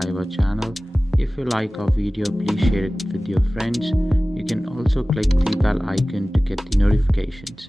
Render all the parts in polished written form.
subscribe our channel. If you like our video, please share it with your friends. You can also click the bell icon to get the notifications.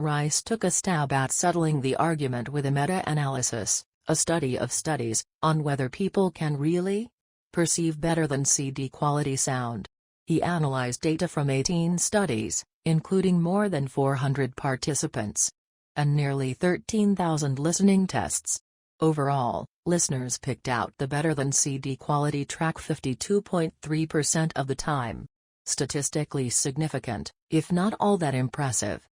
Rice took a stab at settling the argument with a meta-analysis, a study of studies, on whether people can really perceive better than CD quality sound. He analyzed data from 18 studies, including more than 400 participants, and nearly 13,000 listening tests. Overall, listeners picked out the better than CD quality track 52.3% of the time. Statistically significant, if not all that impressive.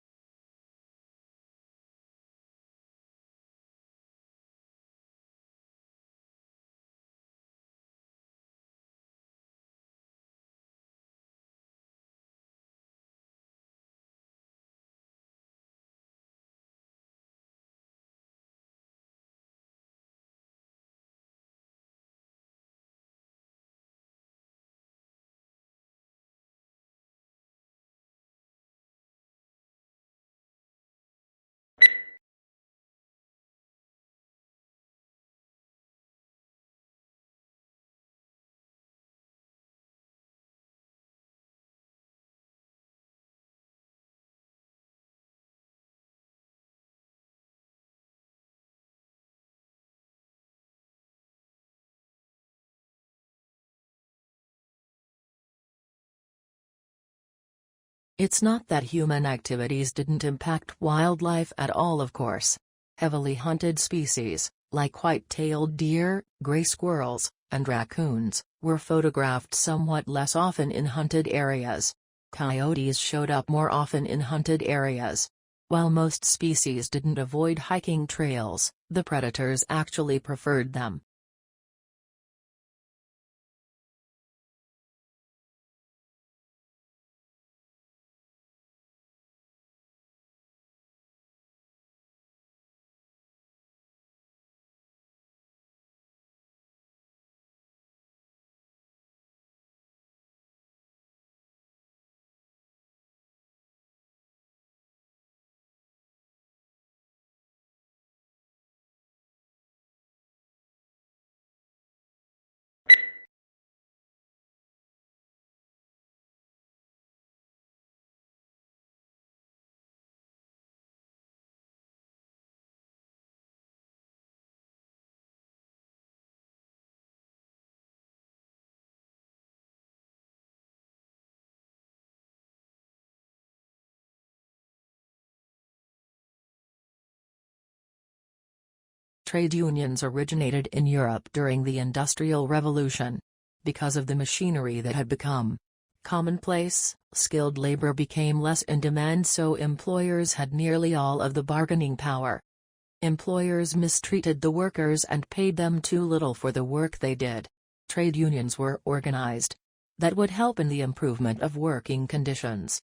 It's not that human activities didn't impact wildlife at all, of course. Heavily hunted species, like white-tailed deer, gray squirrels, and raccoons, were photographed somewhat less often in hunted areas. Coyotes showed up more often in hunted areas. While most species didn't avoid hiking trails, the predators actually preferred them. Trade unions originated in Europe during the Industrial Revolution. Because of the machinery that had become commonplace, skilled labor became less in demand, so employers had nearly all of the bargaining power. Employers mistreated the workers and paid them too little for the work they did. Trade unions were organized. That would help in the improvement of working conditions.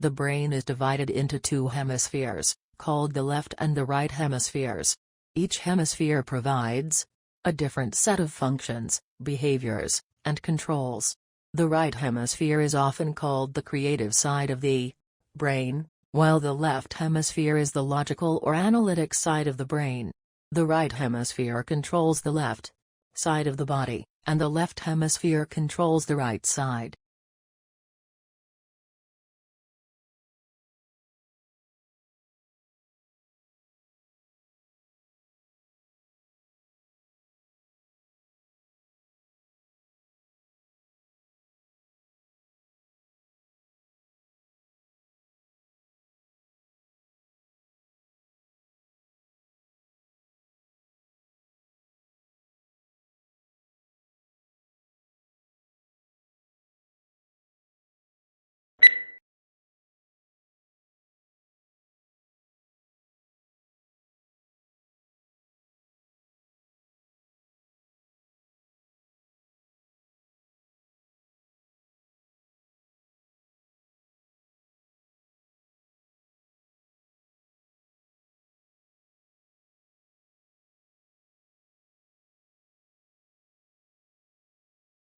The brain is divided into two hemispheres, called the left and the right hemispheres. Each hemisphere provides a different set of functions, behaviors, and controls. The right hemisphere is often called the creative side of the brain, while the left hemisphere is the logical or analytic side of the brain. The right hemisphere controls the left side of the body, and the left hemisphere controls the right side.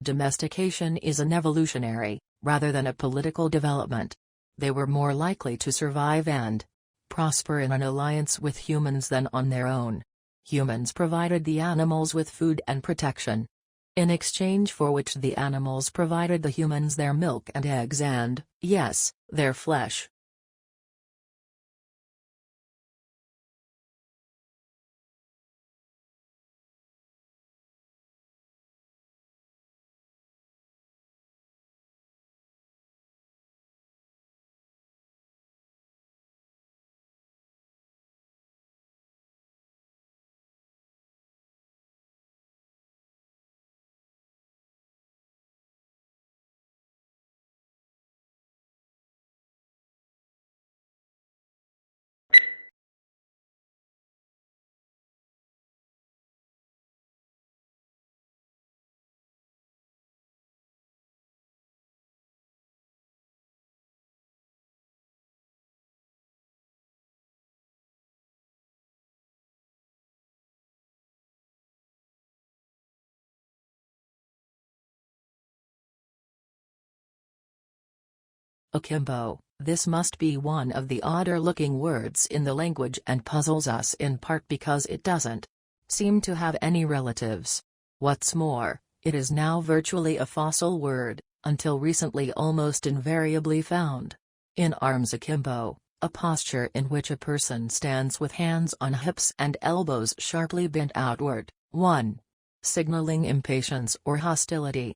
Domestication is an evolutionary, rather than a political development. They were more likely to survive and prosper in an alliance with humans than on their own. Humans provided the animals with food and protection, in exchange for which the animals provided the humans their milk and eggs and, yes, their flesh. Akimbo, this must be one of the odder-looking words in the language and puzzles us in part because it doesn't seem to have any relatives. What's more, it is now virtually a fossil word, until recently almost invariably found in arms akimbo, a posture in which a person stands with hands on hips and elbows sharply bent outward, 1. Signaling impatience or hostility.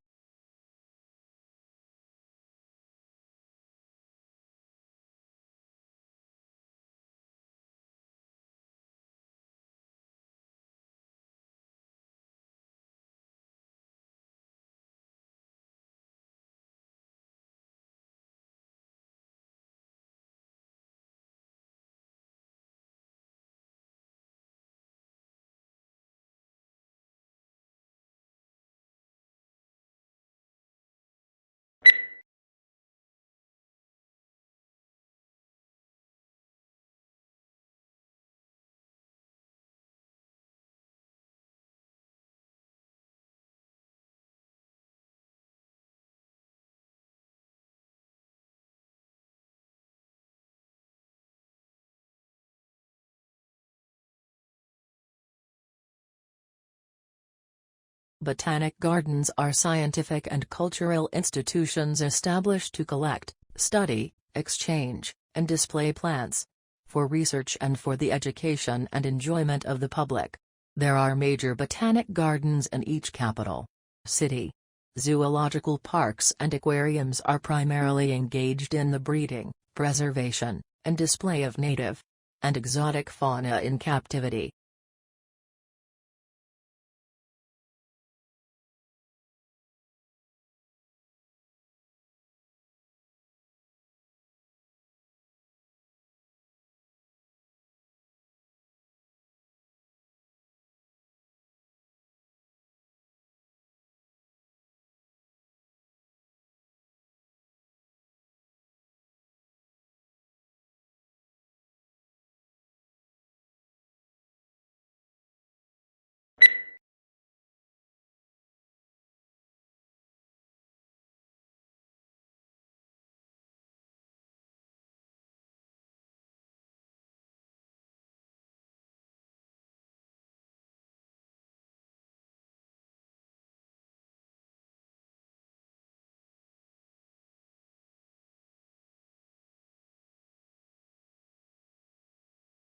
Botanic gardens are scientific and cultural institutions established to collect, study, exchange, and display plants for research and for the education and enjoyment of the public. There are major botanic gardens in each capital city. Zoological parks and aquariums are primarily engaged in the breeding, preservation, and display of native and exotic fauna in captivity.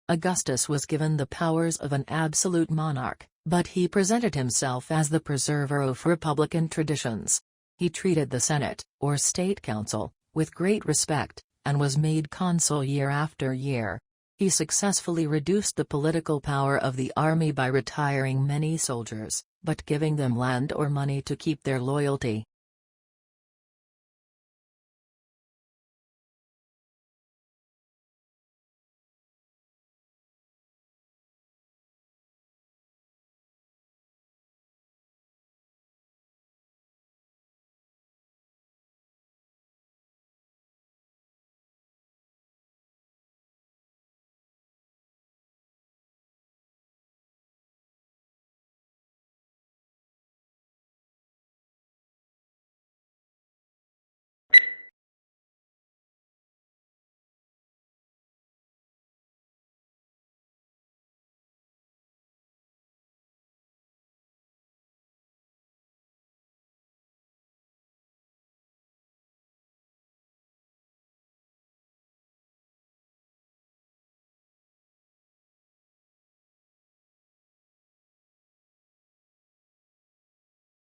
Augustus was given the powers of an absolute monarch, but he presented himself as the preserver of republican traditions. He treated the Senate, or State Council, with great respect, and was made consul year after year. He successfully reduced the political power of the army by retiring many soldiers, but giving them land or money to keep their loyalty.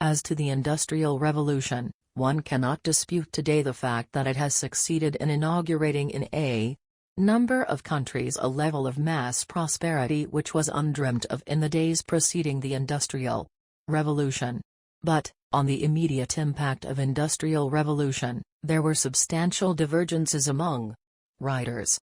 As to the Industrial Revolution, one cannot dispute today the fact that it has succeeded in inaugurating in a number of countries a level of mass prosperity which was undreamt of in the days preceding the Industrial Revolution. But, on the immediate impact of Industrial Revolution, there were substantial divergences among writers.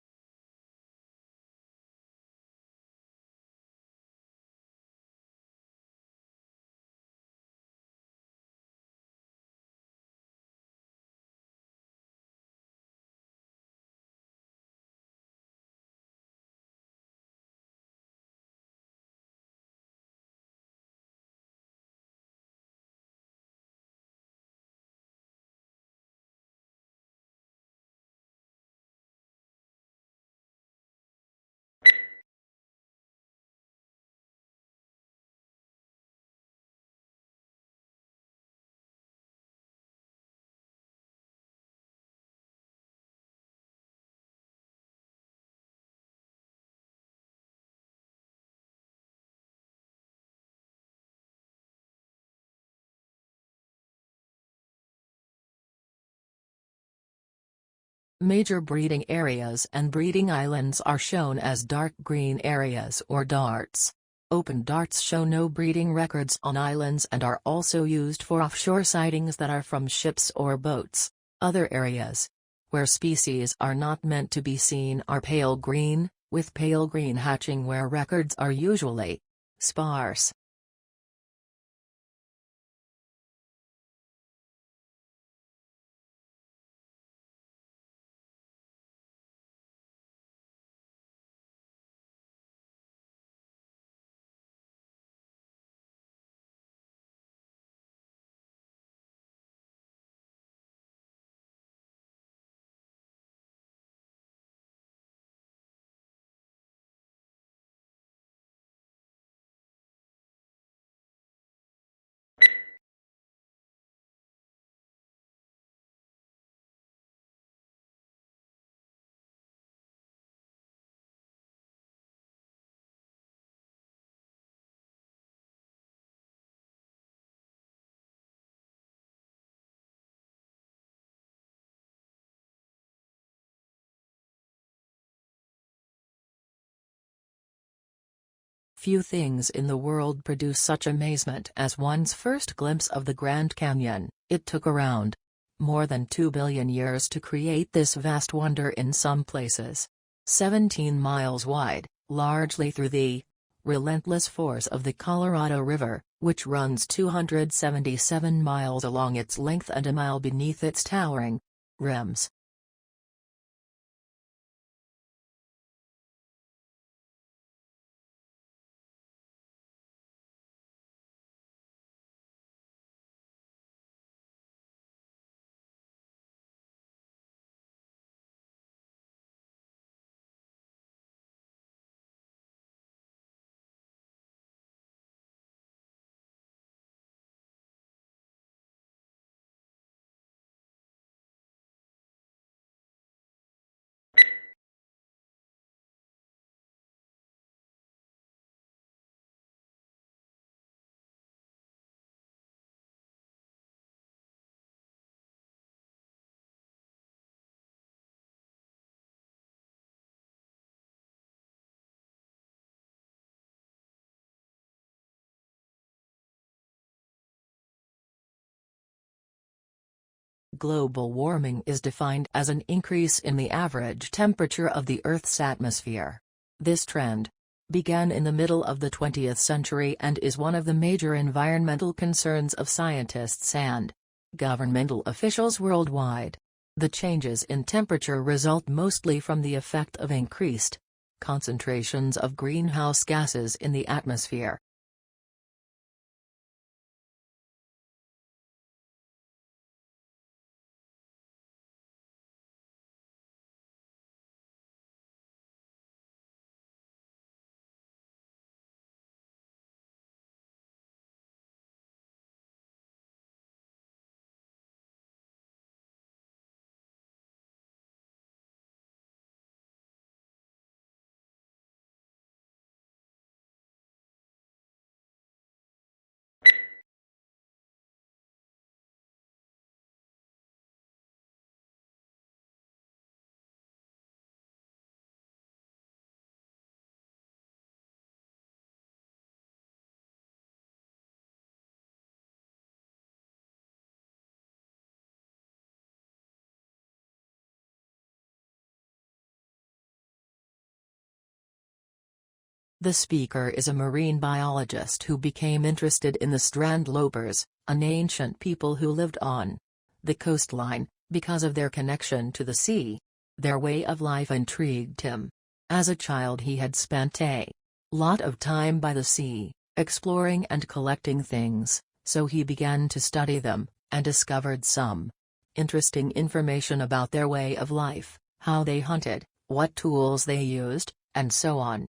Major breeding areas and breeding islands are shown as dark green areas or darts. Open darts show no breeding records on islands and are also used for offshore sightings that are from ships or boats. Other areas, where species are not meant to be seen, are pale green, with pale green hatching where records are usually sparse. Few things in the world produce such amazement as one's first glimpse of the Grand Canyon. It took around more than 2 billion years to create this vast wonder, in some places 17 miles wide, largely through the relentless force of the Colorado River, which runs 277 miles along its length and a mile beneath its towering rims. Global warming is defined as an increase in the average temperature of the Earth's atmosphere. This trend began in the middle of the 20th century and is one of the major environmental concerns of scientists and governmental officials worldwide. The changes in temperature result mostly from the effect of increased concentrations of greenhouse gases in the atmosphere. The speaker is a marine biologist who became interested in the strandlopers, an ancient people who lived on the coastline, because of their connection to the sea. Their way of life intrigued him. As a child he had spent a lot of time by the sea, exploring and collecting things, so he began to study them, and discovered some interesting information about their way of life, how they hunted, what tools they used, and so on.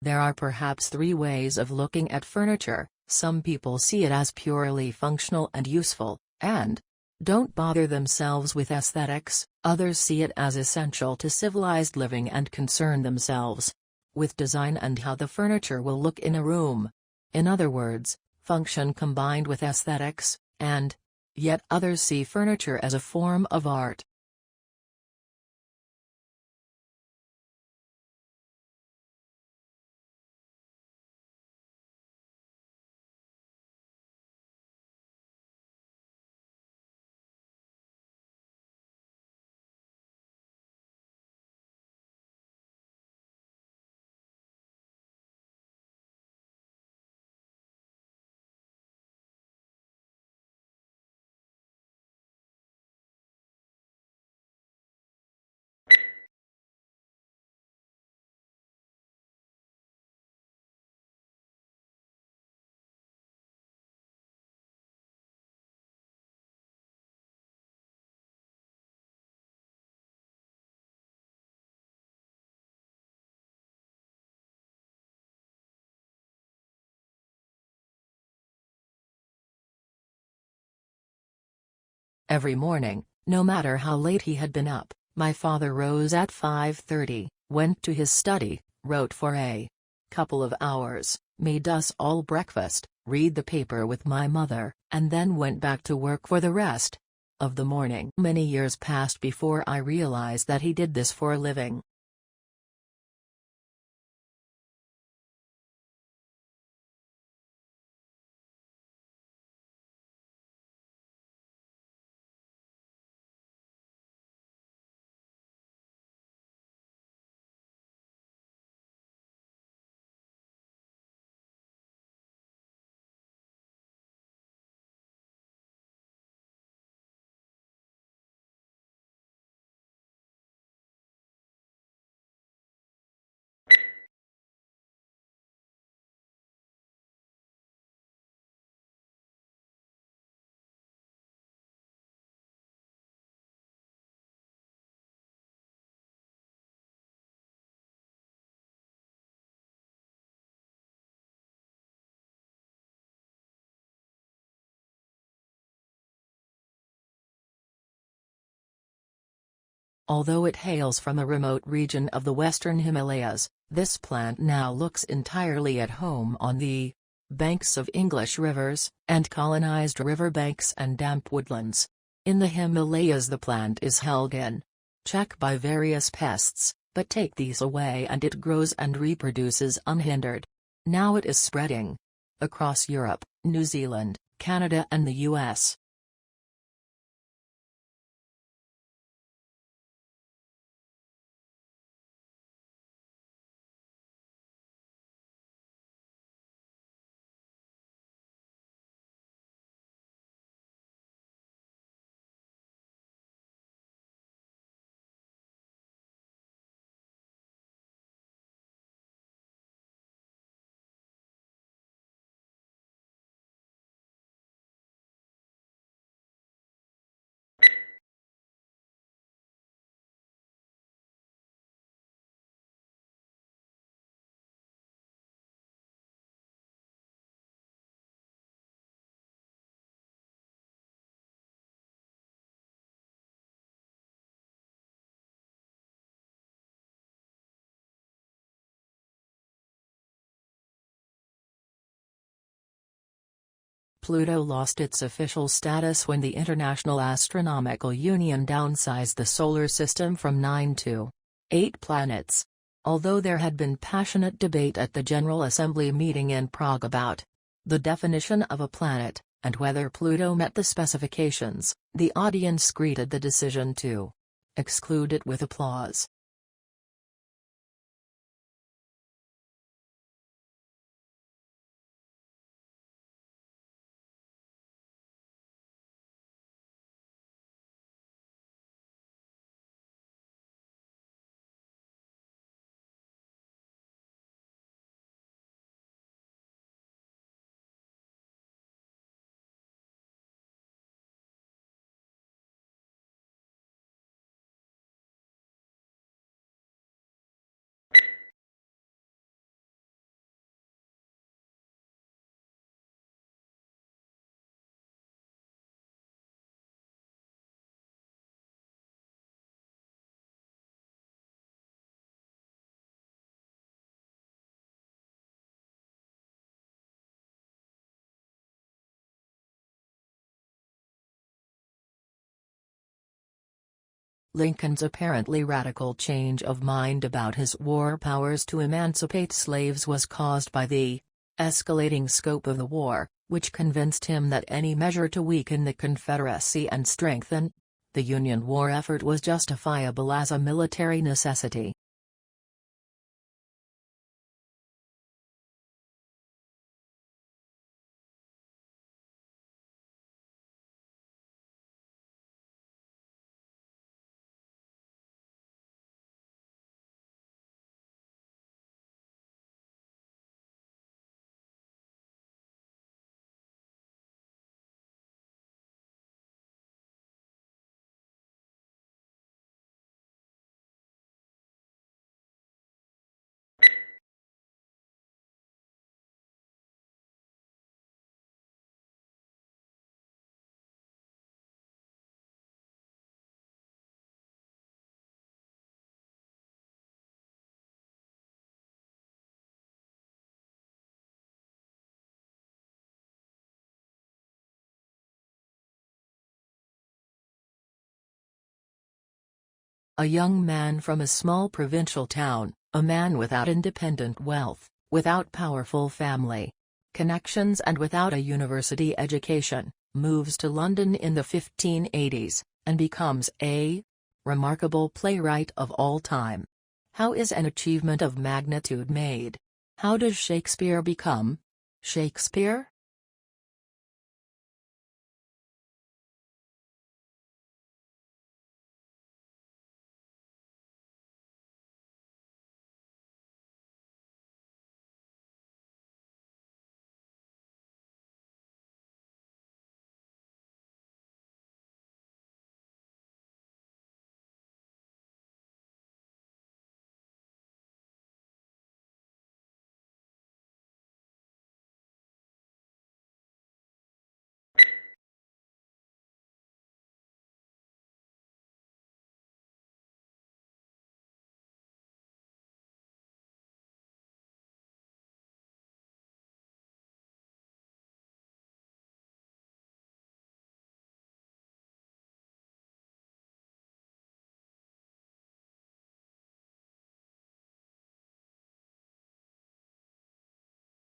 There are perhaps three ways of looking at furniture. Some people see it as purely functional and useful, and don't bother themselves with aesthetics. Others see it as essential to civilized living and concern themselves with design and how the furniture will look in a room. In other words, function combined with aesthetics, and yet others see furniture as a form of art. Every morning, no matter how late he had been up, my father rose at 5:30, went to his study, wrote for a couple of hours, made us all breakfast, read the paper with my mother, and then went back to work for the rest of the morning. Many years passed before I realized that he did this for a living. Although it hails from a remote region of the western Himalayas, this plant now looks entirely at home on the banks of English rivers, and colonized river banks and damp woodlands. In the Himalayas the plant is held in check by various pests, but take these away and it grows and reproduces unhindered. Now it is spreading across Europe, New Zealand, Canada and the US. Pluto lost its official status when the International Astronomical Union downsized the Solar System from 9 to 8 planets. Although there had been passionate debate at the General Assembly meeting in Prague about the definition of a planet, and whether Pluto met the specifications, the audience greeted the decision to exclude it with applause. Lincoln's apparently radical change of mind about his war powers to emancipate slaves was caused by the escalating scope of the war, which convinced him that any measure to weaken the Confederacy and strengthen the Union war effort was justifiable as a military necessity. A young man from a small provincial town, a man without independent wealth, without powerful family connections and without a university education, moves to London in the 1580s, and becomes a remarkable playwright of all time. How is an achievement of magnitude made? How does Shakespeare become Shakespeare?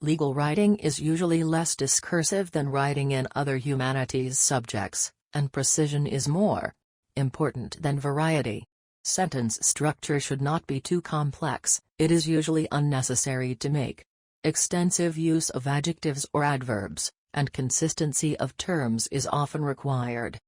Legal writing is usually less discursive than writing in other humanities subjects, and precision is more important than variety. Sentence structure should not be too complex. It is usually unnecessary to make extensive use of adjectives or adverbs, and consistency of terms is often required.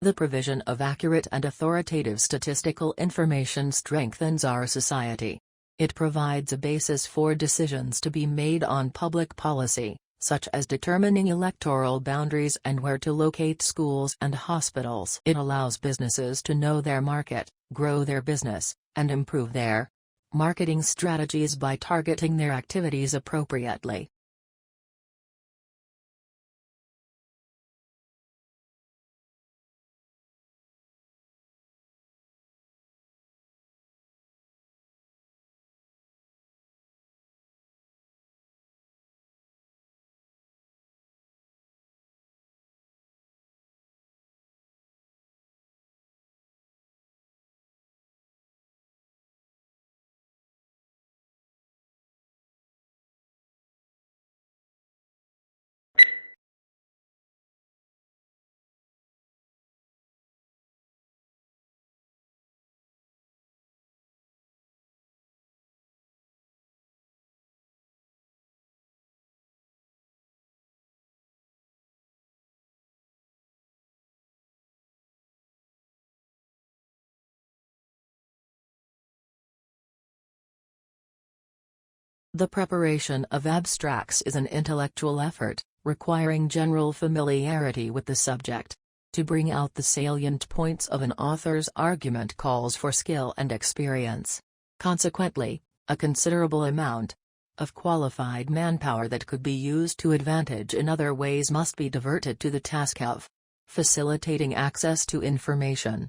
The provision of accurate and authoritative statistical information strengthens our society. It provides a basis for decisions to be made on public policy, such as determining electoral boundaries and where to locate schools and hospitals. It allows businesses to know their market, grow their business, and improve their marketing strategies by targeting their activities appropriately. The preparation of abstracts is an intellectual effort, requiring general familiarity with the subject. To bring out the salient points of an author's argument calls for skill and experience. Consequently, a considerable amount of qualified manpower that could be used to advantage in other ways must be diverted to the task of facilitating access to information.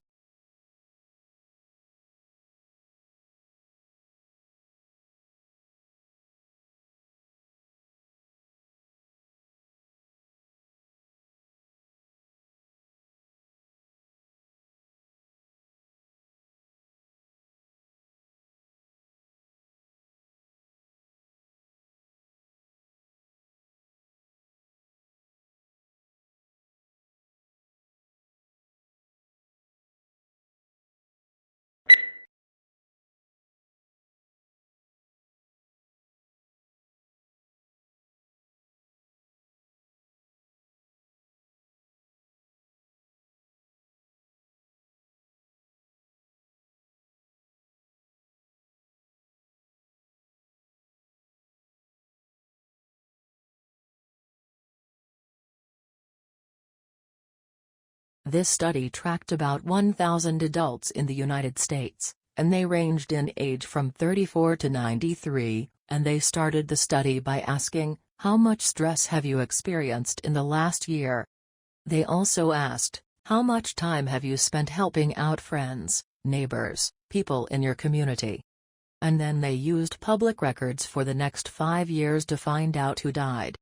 This study tracked about 1,000 adults in the United States, and they ranged in age from 34 to 93, and they started the study by asking, "How much stress have you experienced in the last year?" They also asked, "How much time have you spent helping out friends, neighbors, people in your community?" And then they used public records for the next 5 years to find out who died.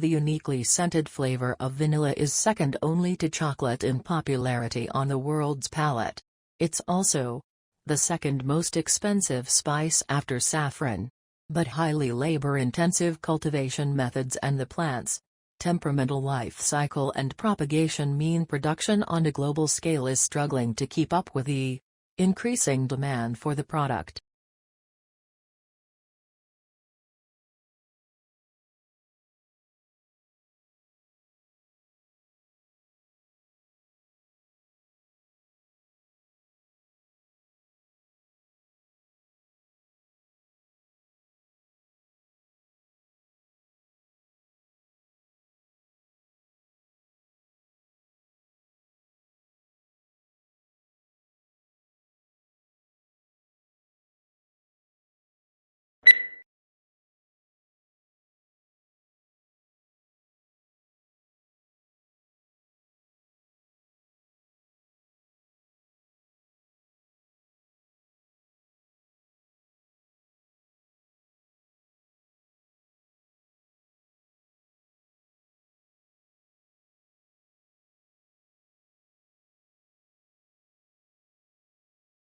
The uniquely scented flavor of vanilla is second only to chocolate in popularity on the world's palate. It's also the second most expensive spice after saffron. But highly labor-intensive cultivation methods and the plant's temperamental life cycle and propagation mean production on a global scale is struggling to keep up with the increasing demand for the product.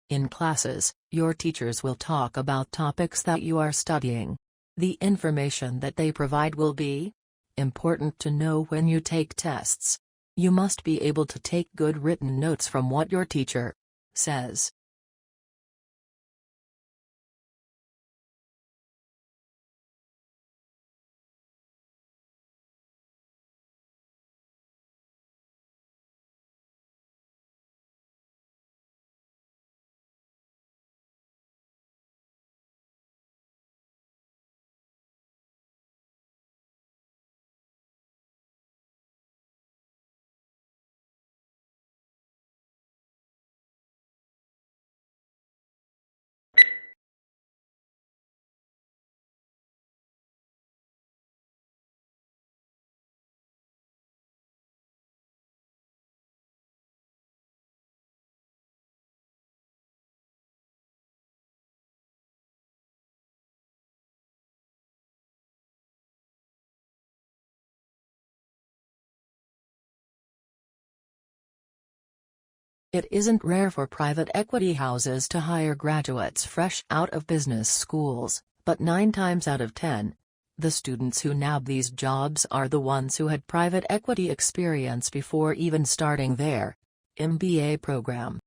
In classes, your teachers will talk about topics that you are studying. The information that they provide will be important to know when you take tests. You must be able to take good written notes from what your teacher says. It isn't rare for private equity houses to hire graduates fresh out of business schools, but 9 times out of 10, the students who nab these jobs are the ones who had private equity experience before even starting their MBA program.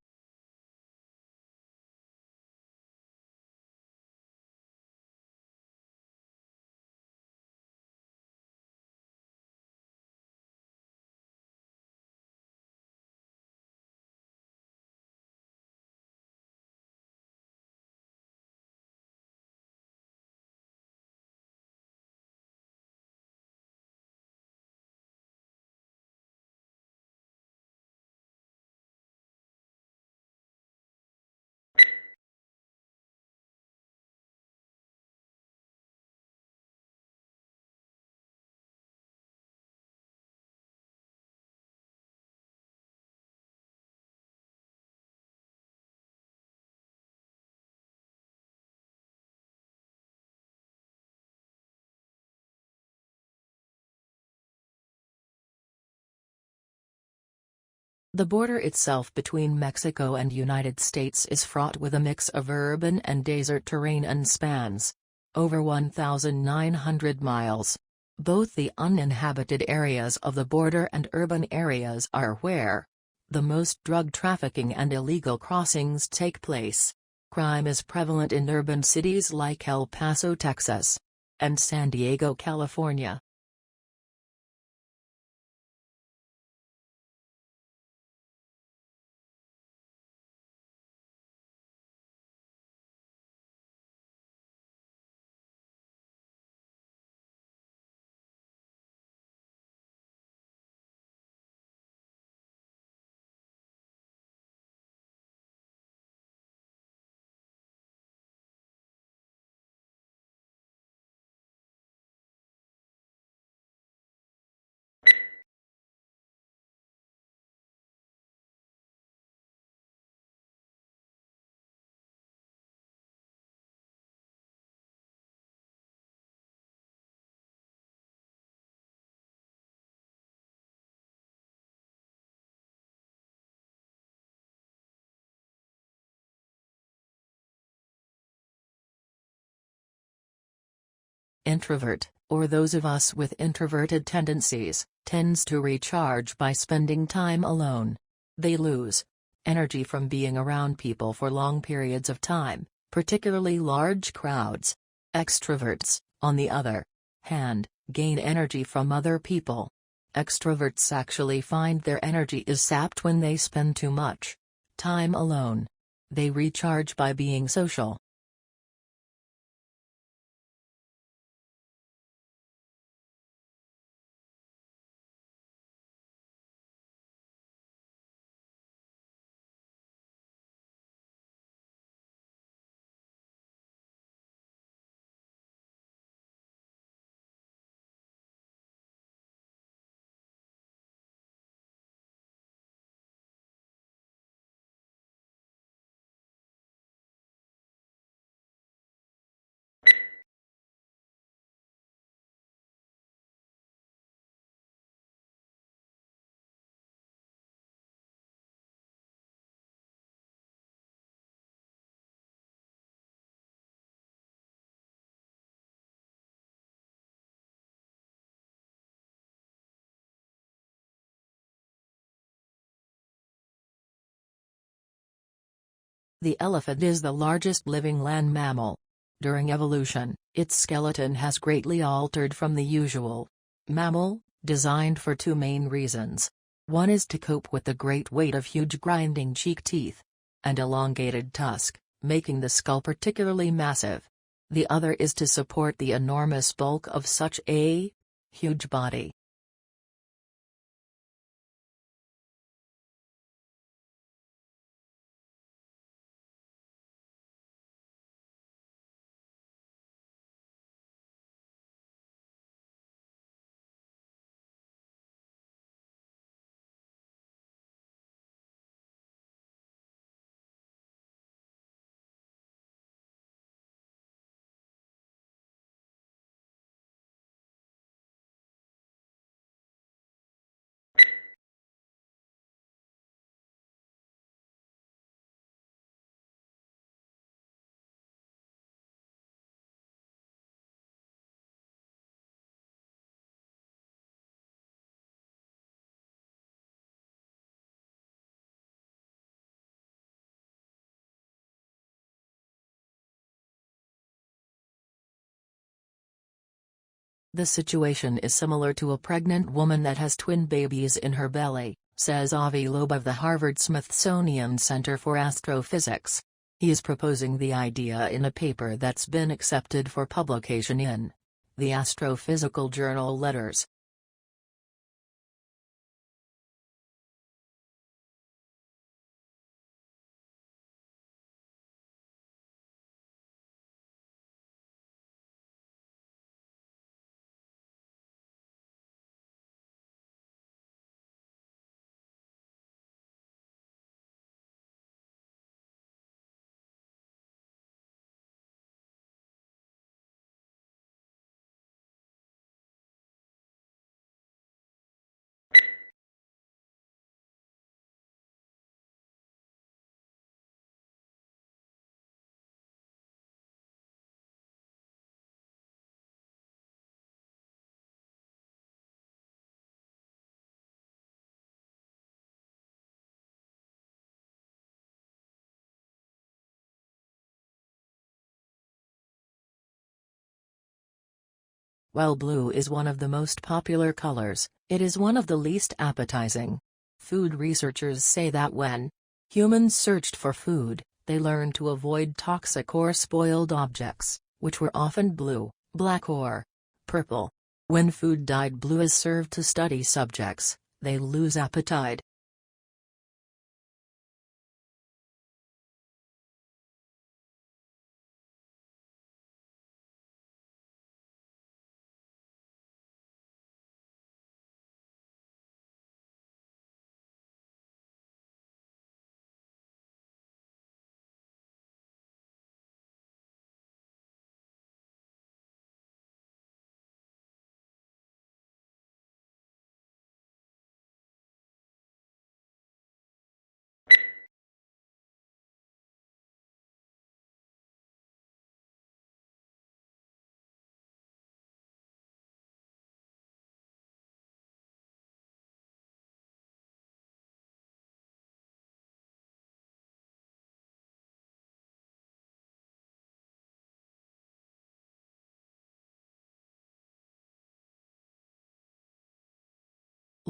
The border itself between Mexico and United States is fraught with a mix of urban and desert terrain and spans over 1,900 miles. Both the uninhabited areas of the border and urban areas are where the most drug trafficking and illegal crossings take place. Crime is prevalent in urban cities like El Paso, Texas, and San Diego, California. Introvert, or those of us with introverted tendencies, tends to recharge by spending time alone. They lose energy from being around people for long periods of time, particularly large crowds. Extroverts, on the other hand, gain energy from other people. Extroverts actually find their energy is sapped when they spend too much time alone. They recharge by being social. The elephant is the largest living land mammal. During evolution, its skeleton has greatly altered from the usual mammal, designed for two main reasons. One is to cope with the great weight of huge grinding cheek teeth and elongated tusk, making the skull particularly massive. The other is to support the enormous bulk of such a huge body. The situation is similar to a pregnant woman that has twin babies in her belly, says 𝗍𝗂𝗶𝗆 of the Harvard-Smithsonian Center for Astrophysics. He is proposing the idea in a paper that's been accepted for publication in the astrophysical journal Letters. While blue is one of the most popular colors, it is one of the least appetizing. Food researchers say that when humans searched for food, they learned to avoid toxic or spoiled objects, which were often blue, black or purple. When food dyed blue is served to study subjects, they lose appetite.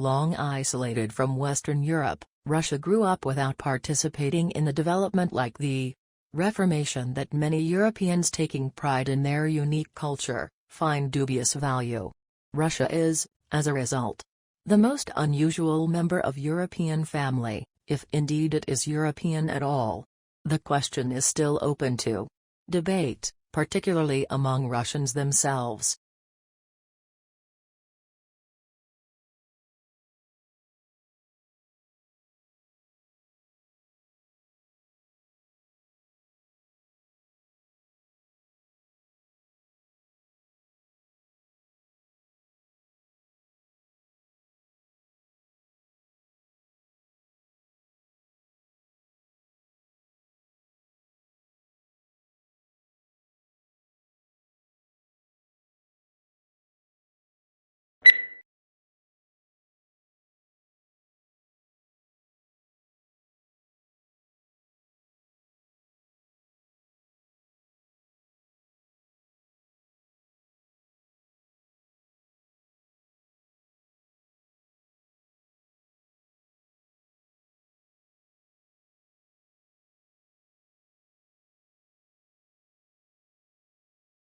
Long isolated from Western Europe, Russia grew up without participating in the development like the Reformation that many Europeans taking pride in their unique culture, find dubious value. Russia is, as a result, the most unusual member of European family, if indeed it is European at all. The question is still open to debate, particularly among Russians themselves.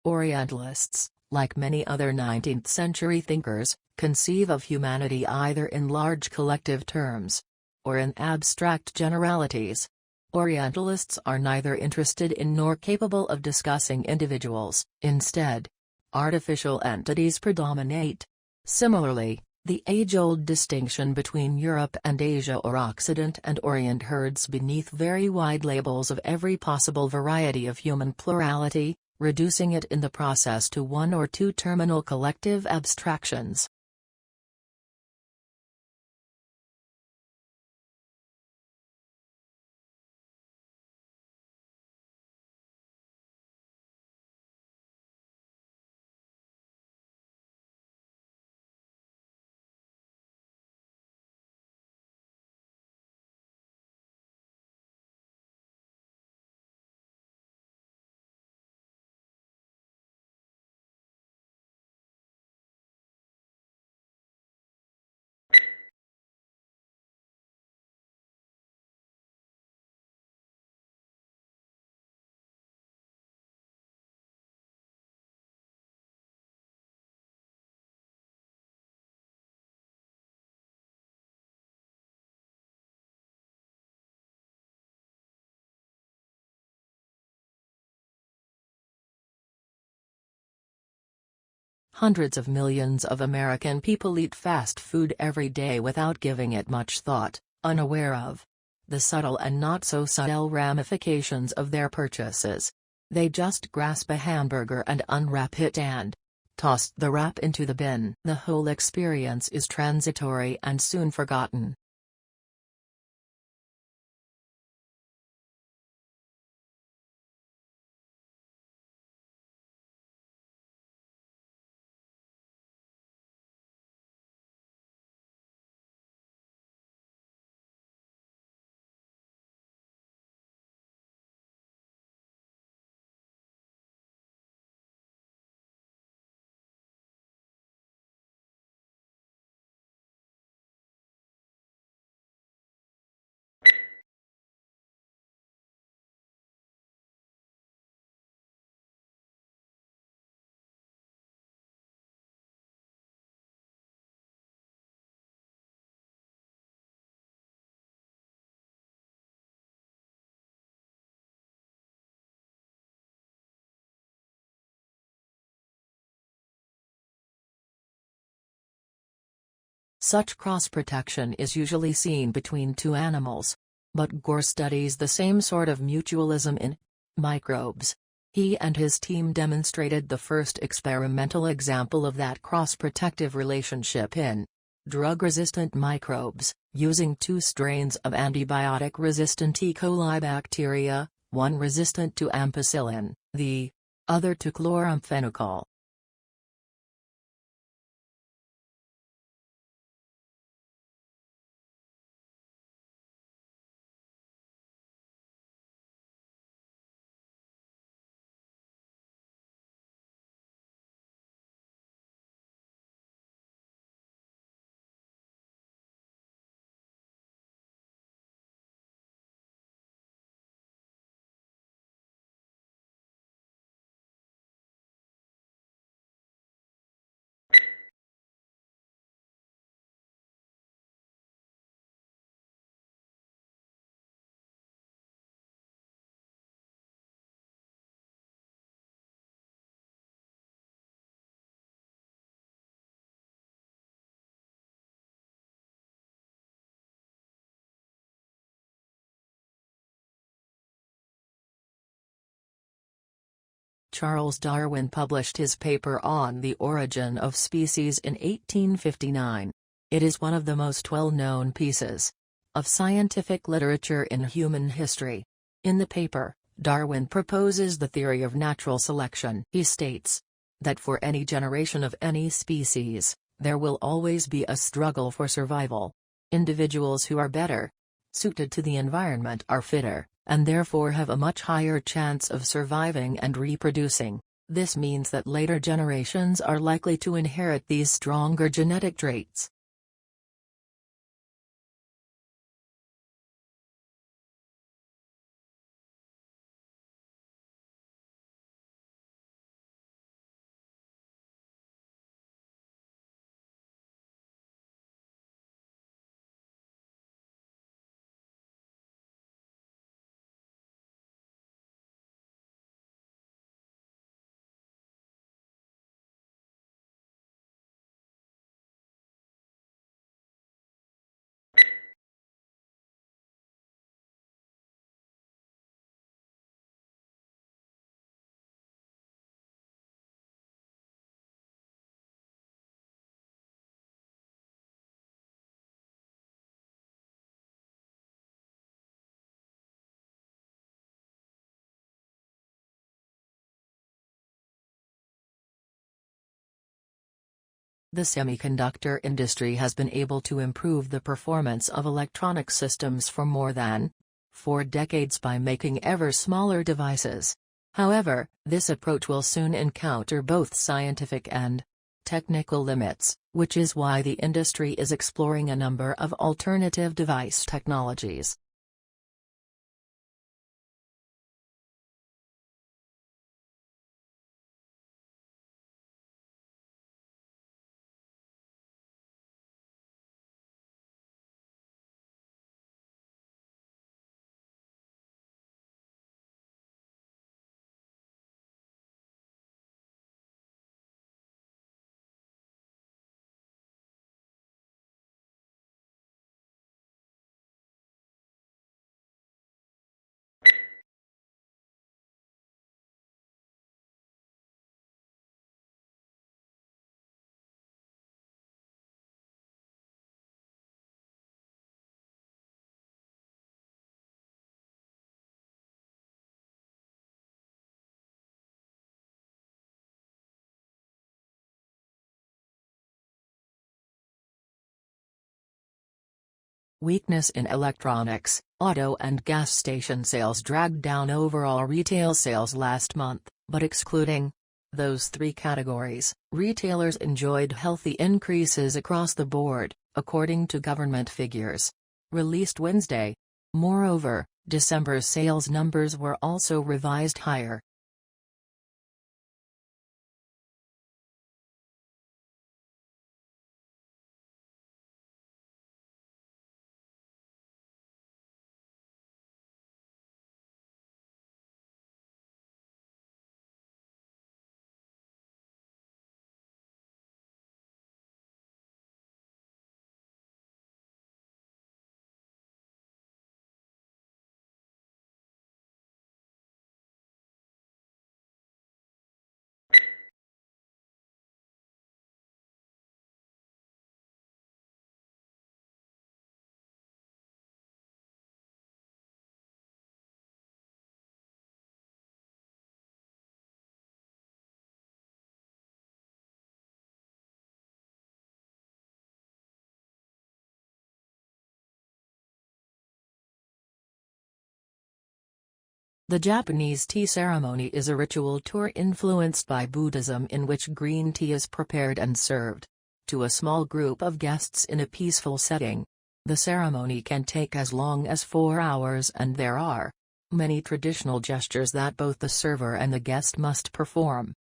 Orientalists, like many other 19th-century thinkers, conceive of humanity either in large collective terms or in abstract generalities. Orientalists are neither interested in nor capable of discussing individuals. Instead, artificial entities predominate. Similarly, the age-old distinction between Europe and Asia or Occident and Orient herds beneath very wide labels of every possible variety of human plurality, reducing it in the process to one or two terminal collective abstractions. Hundreds of millions of American people eat fast food every day without giving it much thought, unaware of the subtle and not so subtle ramifications of their purchases. They just grasp a hamburger and unwrap it and toss the wrap into the bin. The whole experience is transitory and soon forgotten. Such cross-protection is usually seen between two animals. But Gore studies the same sort of mutualism in microbes. He and his team demonstrated the first experimental example of that cross-protective relationship in drug-resistant microbes, using two strains of antibiotic-resistant E. coli bacteria, one resistant to ampicillin, the other to chloramphenicol. Charles Darwin published his paper on the origin of species in 1859. It is one of the most well-known pieces of scientific literature in human history. In the paper, Darwin proposes the theory of natural selection. He states that for any generation of any species, there will always be a struggle for survival. Individuals who are better suited to the environment are fitter, and therefore have a much higher chance of surviving and reproducing. This means that later generations are likely to inherit these stronger genetic traits. The semiconductor industry has been able to improve the performance of electronic systems for more than 4 decades by making ever smaller devices. However, this approach will soon encounter both scientific and technical limits, which is why the industry is exploring a number of alternative device technologies. Weakness in electronics, auto and gas station sales dragged down overall retail sales last month, but excluding those 3 categories, retailers enjoyed healthy increases across the board, according to government figures released Wednesday. Moreover, December's sales numbers were also revised higher. The Japanese tea ceremony is a ritual tour influenced by Buddhism in which green tea is prepared and served to a small group of guests in a peaceful setting. The ceremony can take as long as 4 hours and there are many traditional gestures that both the server and the guest must perform.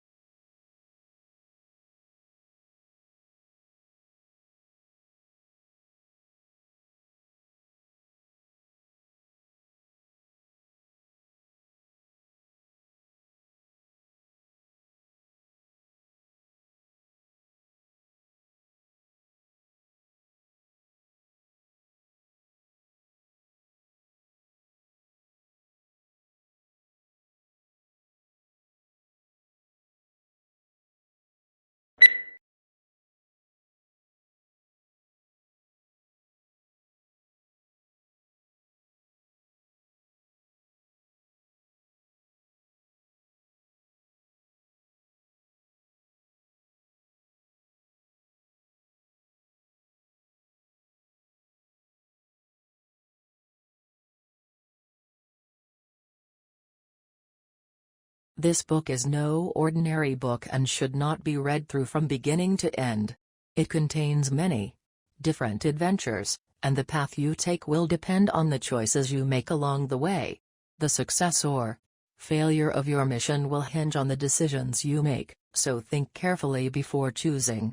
This book is no ordinary book and should not be read through from beginning to end. It contains many different adventures, and the path you take will depend on the choices you make along the way. The success or failure of your mission will hinge on the decisions you make, so think carefully before choosing.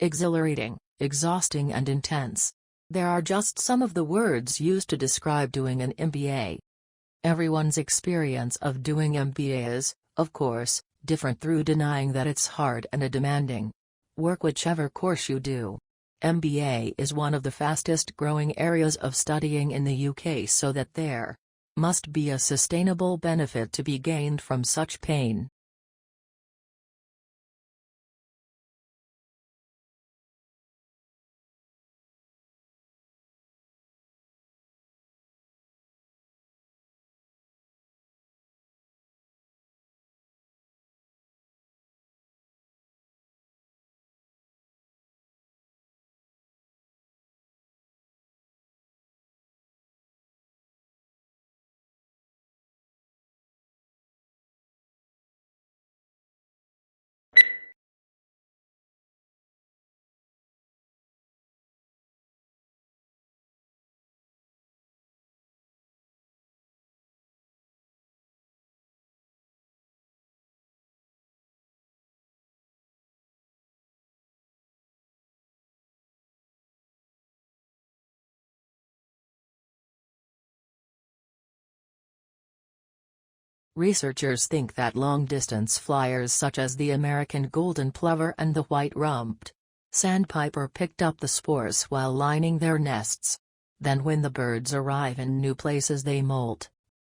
Exhilarating, exhausting and intense. There are just some of the words used to describe doing an MBA. Everyone's experience of doing MBA is, of course, different through denying that it's hard and demanding. Work whichever course you do. MBA is one of the fastest growing areas of studying in the UK, so that there must be a sustainable benefit to be gained from such pain. Researchers think that long-distance flyers such as the American golden plover and the white-rumped sandpiper picked up the spores while lining their nests. Then when the birds arrive in new places they molt,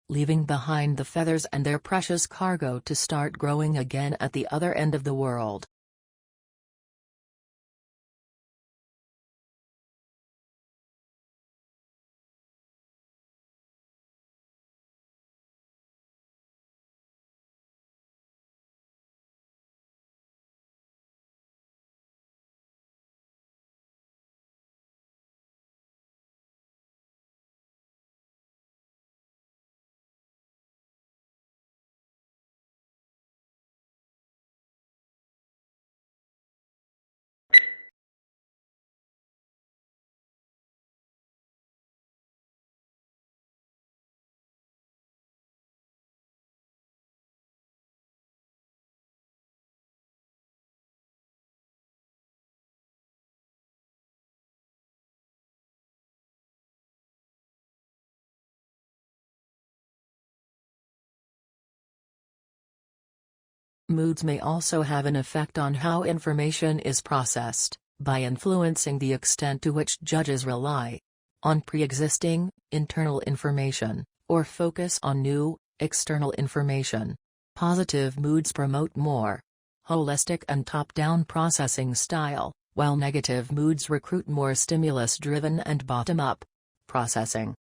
leaving behind the feathers and their precious cargo to start growing again at the other end of the world. Moods may also have an effect on how information is processed, by influencing the extent to which judges rely on pre-existing, internal information, or focus on new, external information. Positive moods promote more holistic and top-down processing style, while negative moods recruit more stimulus-driven and bottom-up processing.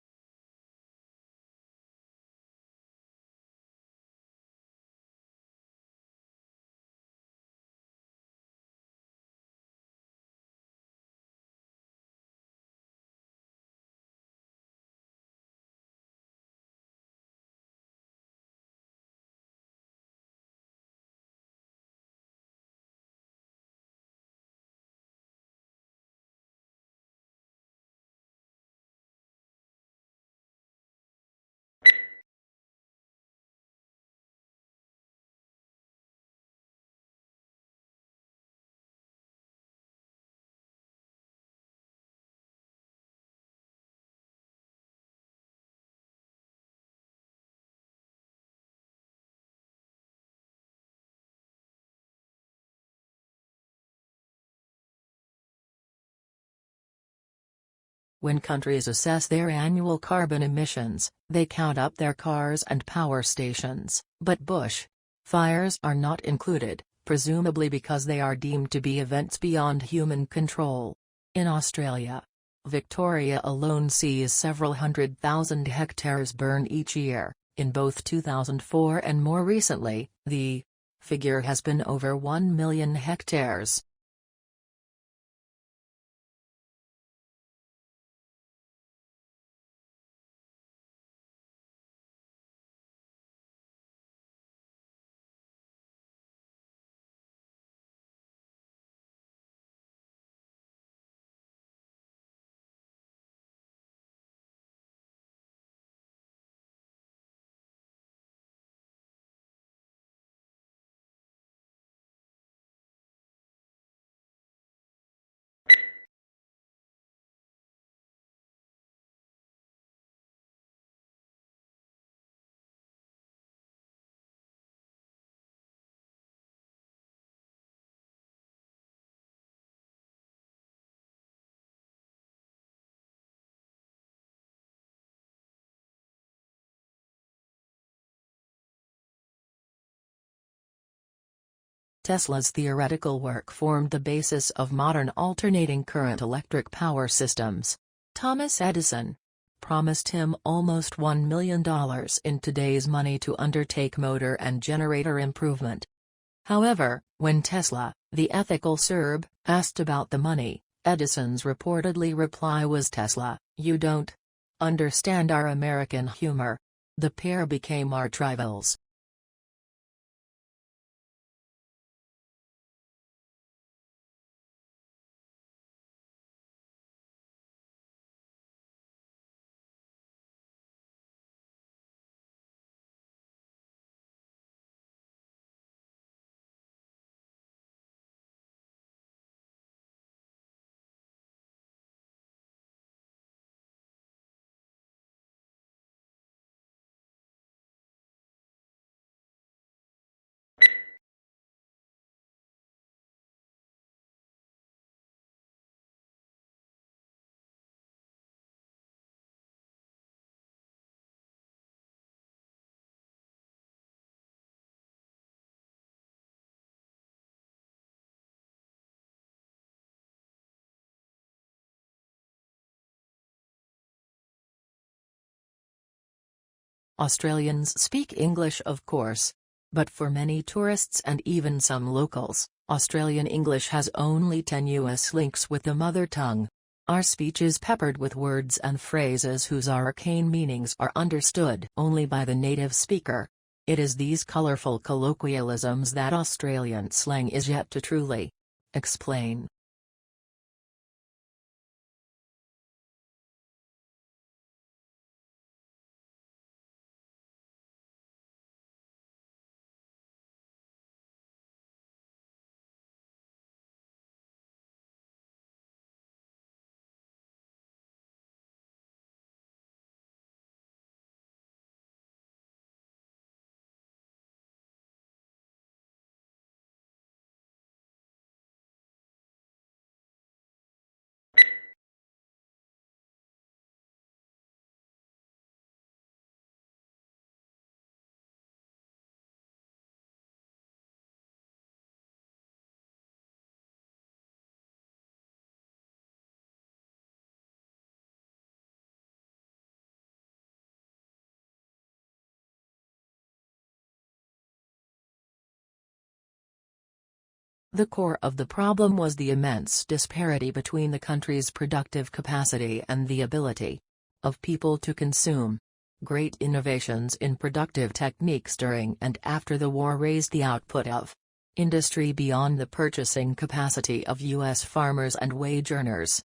When countries assess their annual carbon emissions, they count up their cars and power stations, but bush fires are not included, presumably because they are deemed to be events beyond human control. In Australia, Victoria alone sees several 100,000 hectares burn each year. In both 2004 and more recently, the figure has been over 1 million hectares. Tesla's theoretical work formed the basis of modern alternating current electric power systems. Thomas Edison promised him almost $1 million in today's money to undertake motor and generator improvement. However, when Tesla, the ethical Serb, asked about the money, Edison's reportedly reply was, "Tesla, you don't understand our American humor." The pair became arch rivals. Australians speak English, of course. But for many tourists and even some locals, Australian English has only tenuous links with the mother tongue. Our speech is peppered with words and phrases whose arcane meanings are understood only by the native speaker. It is these colourful colloquialisms that Australian slang is yet to truly explain. The core of the problem was the immense disparity between the country's productive capacity and the ability of people to consume. Great innovations in productive techniques during and after the war raised the output of industry beyond the purchasing capacity of U.S. farmers and wage earners.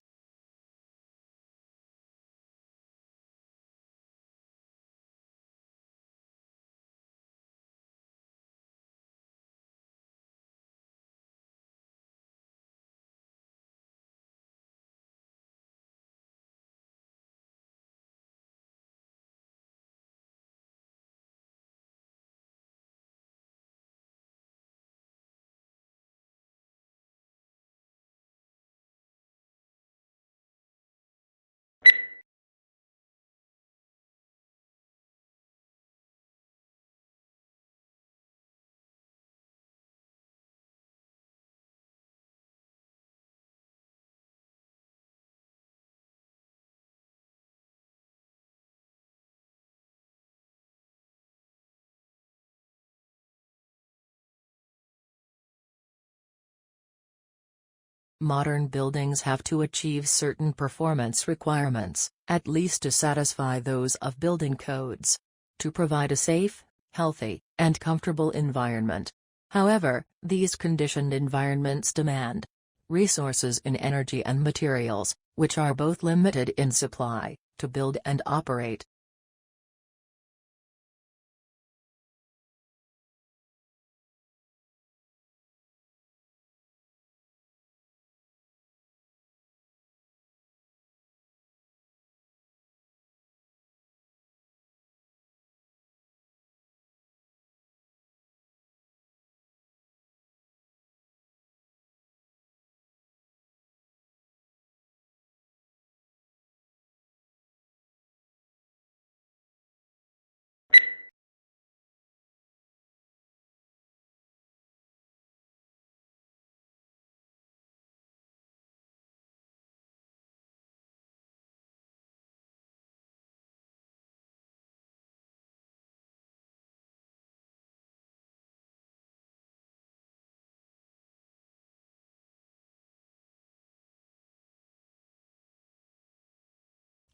Modern buildings have to achieve certain performance requirements, at least to satisfy those of building codes, to provide a safe, healthy, and comfortable environment. However, these conditioned environments demand resources in energy and materials, which are both limited in supply, to build and operate.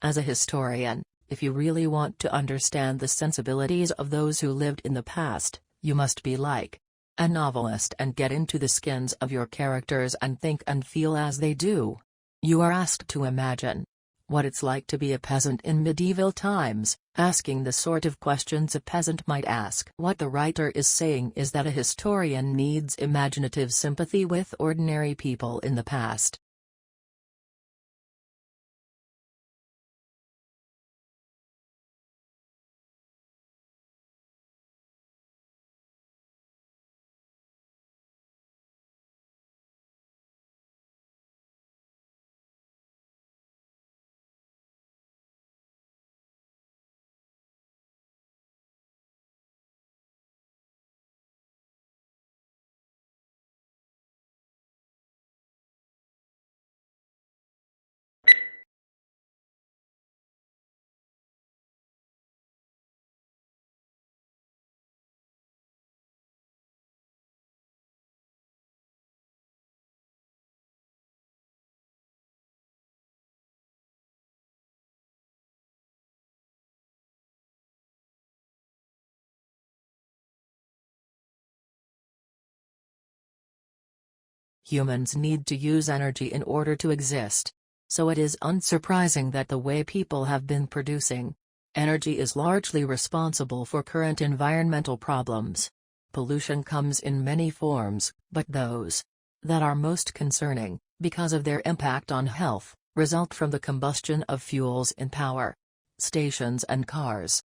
As a historian, if you really want to understand the sensibilities of those who lived in the past, you must be like a novelist and get into the skins of your characters and think and feel as they do. You are asked to imagine what it's like to be a peasant in medieval times, asking the sort of questions a peasant might ask. What the writer is saying is that a historian needs imaginative sympathy with ordinary people in the past. Humans need to use energy in order to exist. So it is unsurprising that the way people have been producing energy is largely responsible for current environmental problems. Pollution comes in many forms, but those that are most concerning, because of their impact on health, result from the combustion of fuels in power stations and cars.